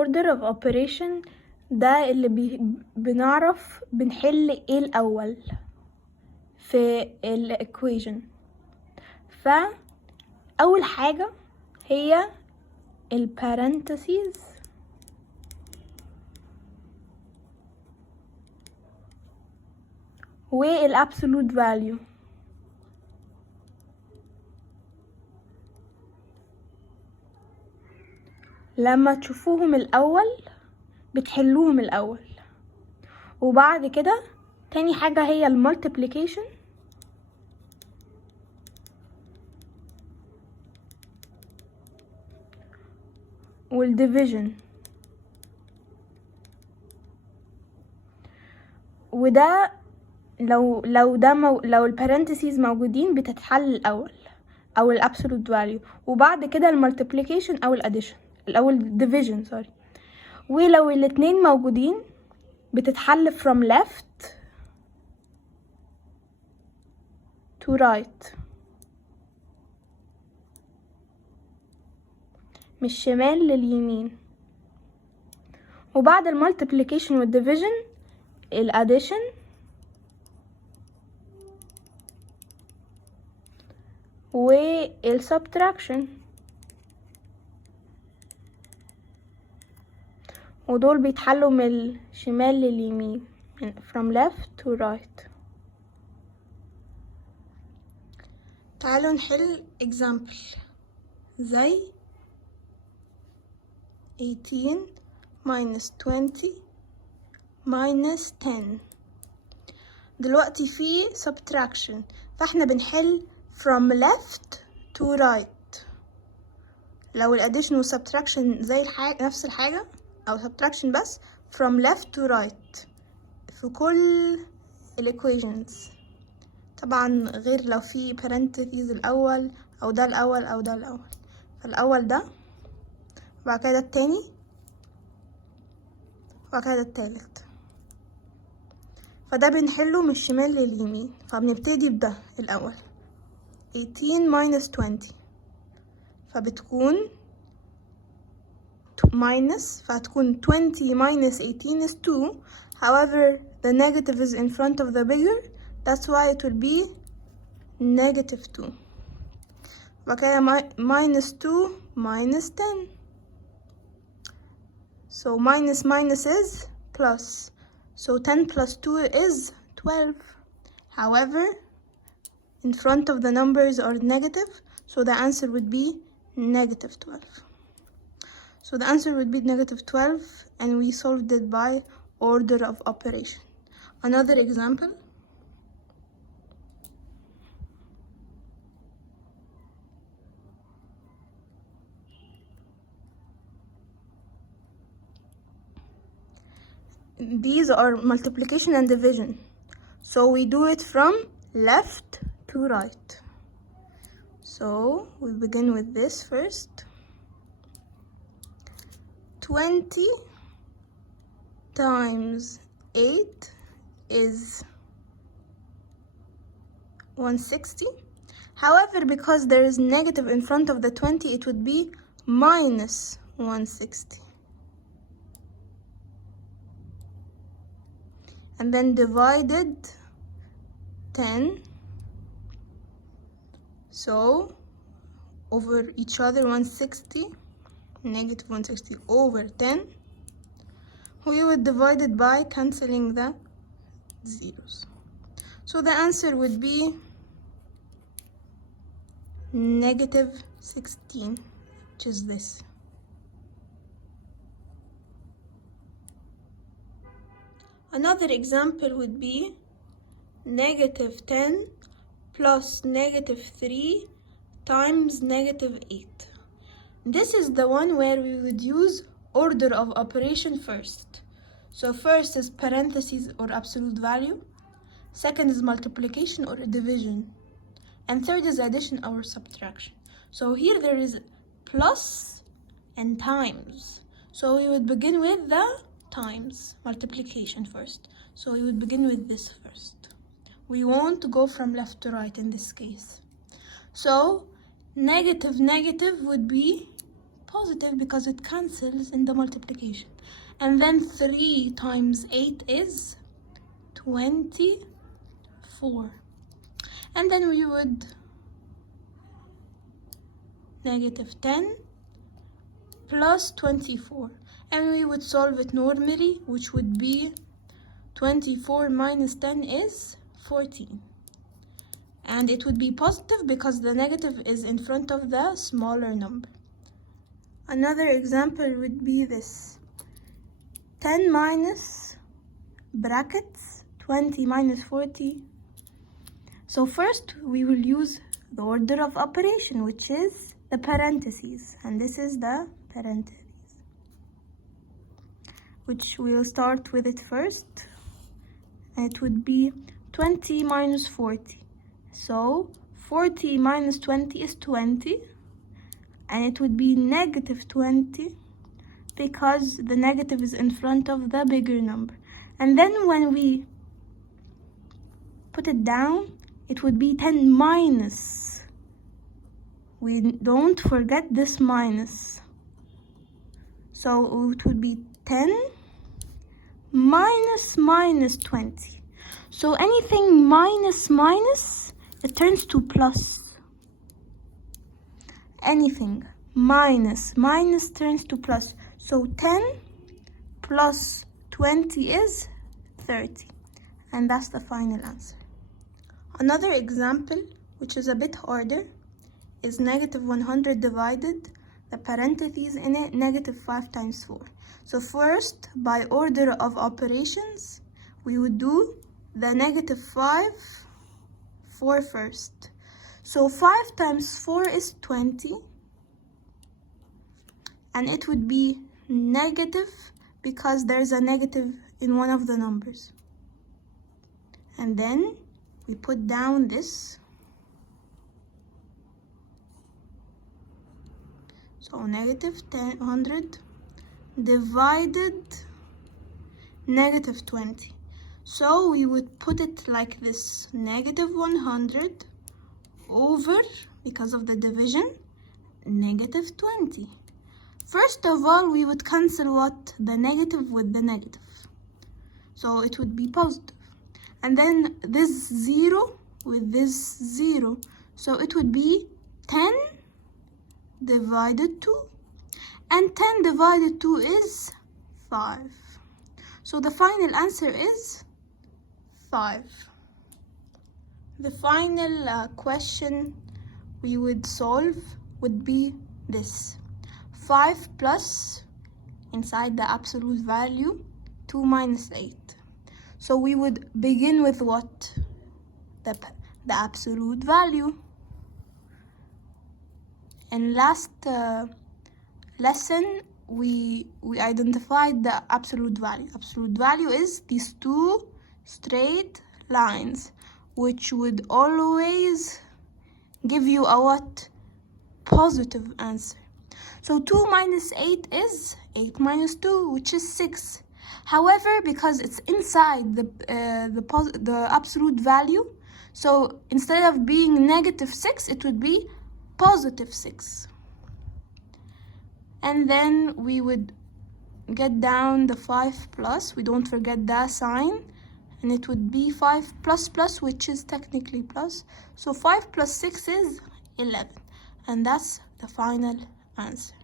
order of operation ده اللي بنعرف بنحل ايه الأول في ال equation. فأول حاجة هي ال parentheses وال absolute value. لما تشوفوهم الأول بتحلوهم الأول، وبعد كده تاني حاجة هي ال multiplication وال division. وده لو ال parentheses موجودين بتتحل الأول أو ال absolute value، وبعد كده ال multiplication أو ال addition أو ال division sorry. ولو الاتنين موجودين بتتحل from left to right، من الشمال لليمين. وبعد ال multiplication وال division ال addition وال subtraction، ودول بيتحلوا من الشمال لليمين from left to right. تعالوا نحل example زي 18 minus 20 minus 10. دلوقتي في subtraction، فاحنا بنحل from left to right. لو ال addition و subtraction زي نفس الحاجة أو subtraction بس from left to right في كل ال equations. طبعا غير لو في parentheses الأول أو ده الأول أو ده الأول. فالأول ده، وبعد كده التاني، وبعد كده التالت. فده بنحله من الشمال لليمين. فبنبتدي بده الأول 18 minus 20، فبتكون minus، فهتكون 20 minus 18 is 2. However, the negative is in front of the bigger, that's why it will be negative 2. وكده minus 2 minus 10. So minus minus is plus. So 10 plus 2 is 12. However, in front of the numbers are negative, so the answer would be negative 12. So the answer would be negative 12, and we solved it by order of operation. Another example. These are multiplication and division. So we do it from left to right. So we begin with this first. 20 times 8 is 160. However, because there is negative in front of the 20, it would be minus 160. And then divided 10. So over each other 160, negative 160 over 10. We would divide it by cancelling the zeros. So the answer would be negative 16, which is this. Another example would be negative 10 plus negative 3 times negative 8. This is the one where we would use order of operation first. So first is parentheses or absolute value, second is multiplication or division, and third is addition or subtraction. So here there is plus and times. So we would begin with the times, multiplication first. So we would begin with this first. We won't go from left to right in this case. So negative negative would be positive because it cancels in the multiplication. And then 3 times 8 is 24. And then we would -10 plus 24. And we would solve it normally, which would be 24 minus 10 is 14. And it would be positive because the negative is in front of the smaller number. Another example would be this. 10 minus brackets 20 minus 40. So first we will use the order of operation, which is the parentheses. And this is the parentheses, which we'll start with it first. And it would be 20 minus 40. So 40 minus 20 is 20, and it would be -20 because the negative is in front of the bigger number. And then when we put it down, it would be 10 minus. We don't forget this minus. So it would be 10 minus -20. So anything minus, it turns to plus. Anything minus turns to plus. So 10 plus 20 is 30. And that's the final answer. Another example, which is a bit harder, is -100 divided, the parentheses in it, -5 times 4. So first, by order of operations, we would do the -5 4 first. So 5 times 4 is 20, and it would be negative because there's a negative in one of the numbers. And then we put down this. So -100 divided -20. So we would put it like this, -100 over, because of the division, -20. First of all, we would cancel what? The negative with the negative. So it would be positive. And then this 0 with this 0. So it would be 10 divided 2. And 10 divided 2 is 5. So the final answer is 5. The final question we would solve would be this. 5 plus, inside the absolute value, 2 minus 8. So we would begin with what? The absolute value. In last lesson, we identified the absolute value. Absolute value is these two straight lines, which would always give you a what? Positive answer. So 2 minus 8 is 8 minus 2, which is 6. However, because it's inside the absolute value, so instead of being -6, it would be +6. And then we would get down the 5 plus, we don't forget the sign, and it would be 5 plus, which is technically plus. So 5 plus 6 is 11, and that's the final answer.